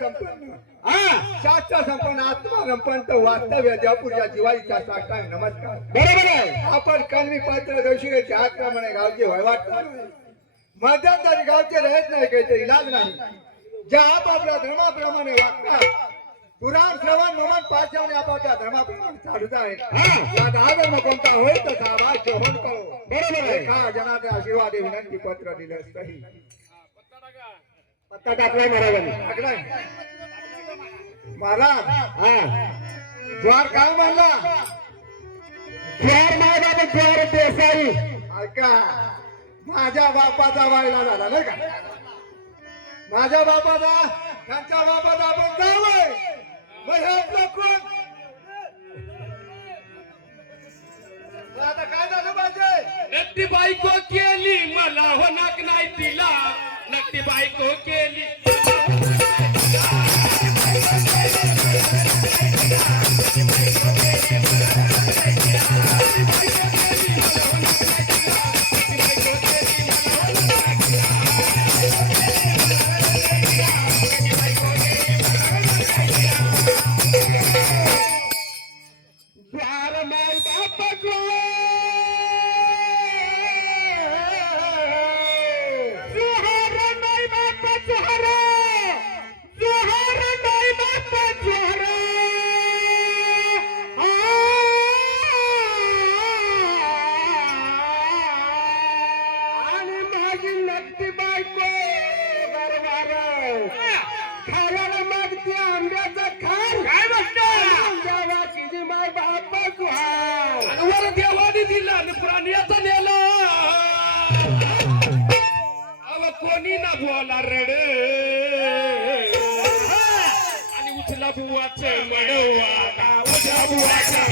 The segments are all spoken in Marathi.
संपन्न शास्त्र संपन्न आत्मा संपन्न वास्तव्य जयपूरच्या जिवाईचा साष्टांग नमस्कार. बरोबर आहे. आपण कणवी पात्र दर्शिकेचे आक्रमणे गावचे वहिवाट मध्यंतरी गावचे राहत नाही काही ते इलाज नाही. ज्या आपापल्या धर्माप्रमाणे वागतात पुराण श्रवण ममन पाचवणे आपापल्या धर्माप्रमाणे चालूच आहेत. यात आधर्म कोणता होईल तर सहभाग होऊन कळो. बरोबर आहे. एका जनाने आशीर्वाद विनंती पत्र दिलं सही पत्ता टाकलाय महाराजांनी. टाकलाय महाराज. ज्वार काय म्हणला? ज्वार महाराज ज्वार देसाई. ऐका माझ्या बापाचा वायला झाला नाही का? माझ्या बापाचा त्यांच्या बापाचा आपण गाव आहे. मग हे आपलं कोण? आता काय झालं पाहिजे? नक्की बायको केली मला होणार नाही तिला. नक्की बायको केली कोणी ना बोला रड आणि उचला बुवाच मडवा उचला बुवाचा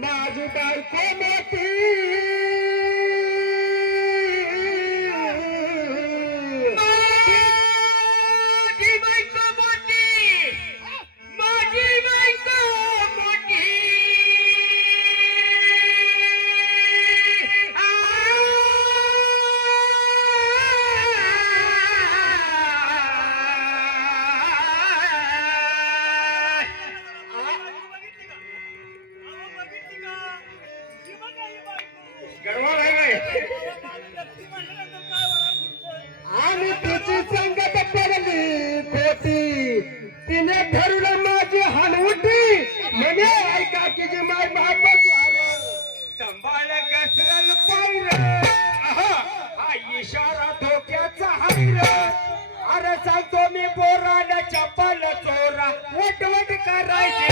माझी बायको मोठी आणि तिची संगत पडली खोटी. तिने ठरवलं माझी हानवटी म्हणे ऐका की जे माय बाप सांभाळ घसरल पाहिर. हा इशारा धोक्याचा हायर. अरे सांगतो मी पोराला चप्पल चोरा वटवट करायची.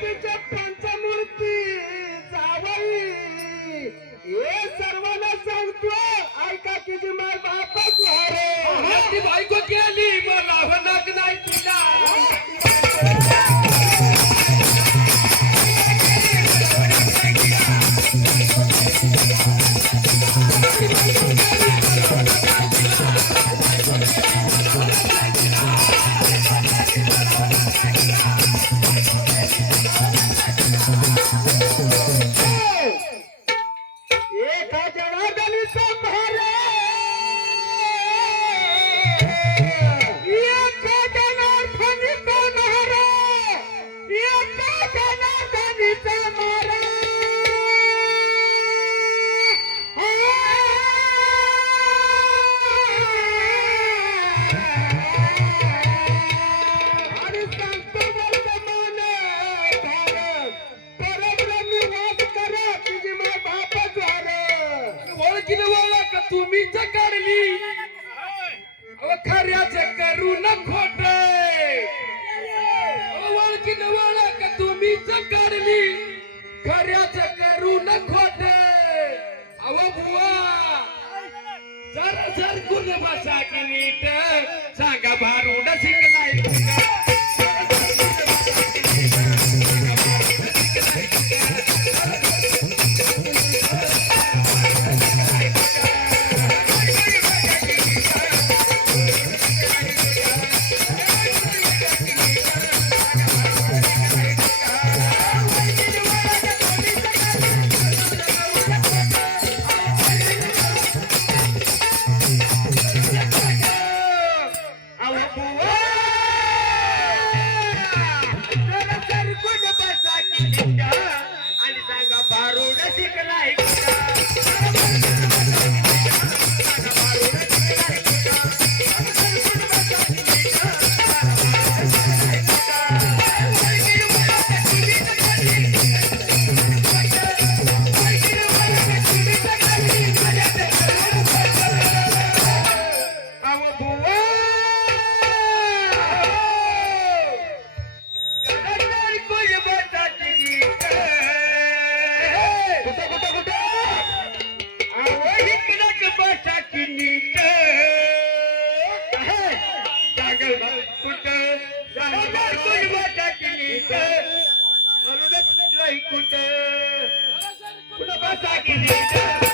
मूर्तीच्या पंचमूर्ती जावई हे सर्वांना सांगतो ऐका की जी माय बापच वारे नकटी बायको केली मला होणार नाही तिला एका जनार्दनीचा भारे एका जनार्दनीचा भारे एका जनार्दनीचा भारे आणि सांगतो वर्तमान परब्रह्मी वास करा तुझी माय बापच वार ओळखीन ओळख तुम्हीच काढली अहो खऱ्याच करू न खोट ओळखीन ओळख तुम्हीच काढली खऱ्याच करू न खोट अहो बुवा जर गुण बसा की नीट सांगा भारूड शिकलाय अहो बुवा जर गुण बसा की नीट आणि सांगा भारूड शिकलाय अहो बुवा जगन्नाथ कुल बसाची नीट कुठं अहो इकडंच बसाची नीट जगन्नाथ कुल बसाची नीट म्हणूनच कुठं बसाची नीट